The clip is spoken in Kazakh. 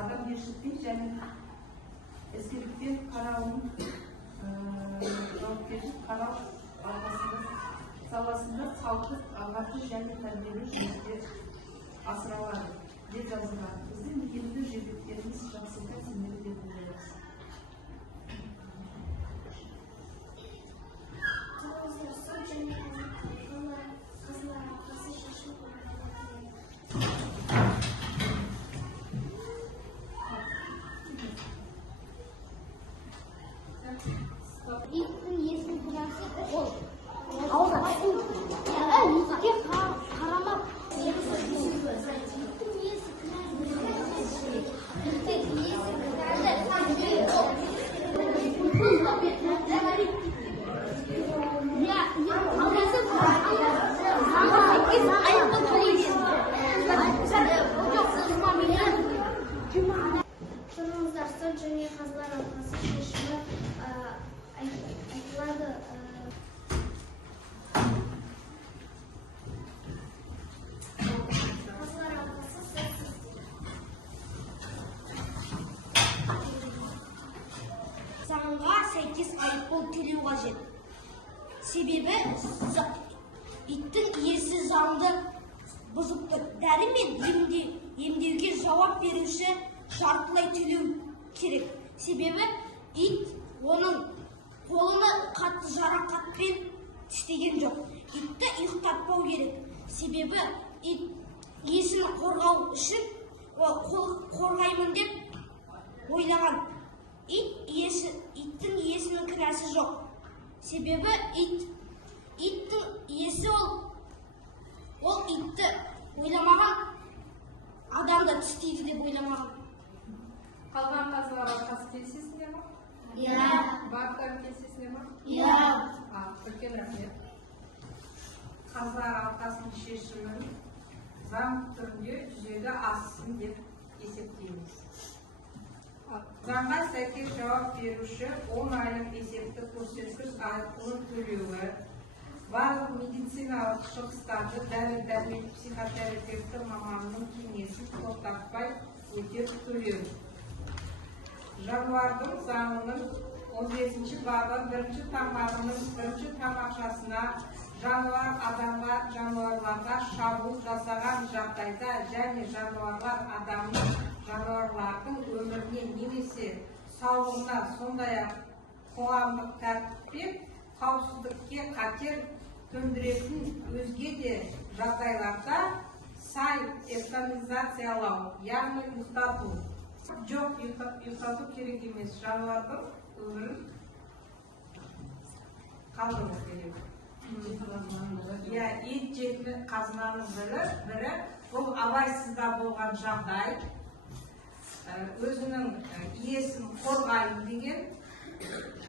адамгершілікпен және ескілікпен қарауын жауапкершілік қарау саласында салттық, ағарту және тәрбиелеу жүйесі асыралады деп жазылған. Біздің мекемеде жергіліктеріміз жақсылыққа сенімді деп ойлаймыз. İlk yesini prensi ol. Aldı. Ya ilk karamak. Sorunuzlar және қазылар алқасы шешімі айтылады. Қазылар алқасы сөзсіз. Заңға сәйкес айыппұл төлеу қажет. Себебі иттің иесі заңды бұзып тұр. Дәрі мен емдеуге жауап беруші жартылай төлеу керек. Себебі ит оның қолына қатты жарақатпен тістеген жоқ. Итті ұйықтатпау керек. Себебі ит иесін қорғау үшін қорғаймын деп ойлаған. Иттің иесінің кінәсі жоқ. Себебі иттің иесі ол итті ойламаған, адамды тістейді деп ойламаған. Қалған қазылар алқасы келісесіңдер ме? Иә. Барлықтары келісесіңдер ме? Иә. Үлкен рахмет. Қазылар алқасының шешімін заң түрінде жүзеге ассын деп есептейміз. Заңға сәйкес жауап беруші 10 айлық есептік көрсеткіш айыппұлын төлеуі, барлық медициналық шығыстарды дәрі-дәрмек психотерапевті маманның кеңесін тоқтатпай өтеп төлеу. Жануардың заңының 15 бабы 1 тармағының 1 тармақшасына жануар адамға, жануарларға шабуыл жасаған жағдайда және жануарлар адамның жануарлардың өміріне немесе саулығына, сондай-ақ қоғамдық тәртіп пен қауіпсіздікке қатер төндіретін өзге де жағдайларда сай эвтанизациялау, яғни ұстату. Жоқ, ұстату керек емес, жануардың өмірін қалдыру керек. Ит жейтін қазынаның бірі бұл абайсызда болған жағдай, өзінің иесін қорғайын деген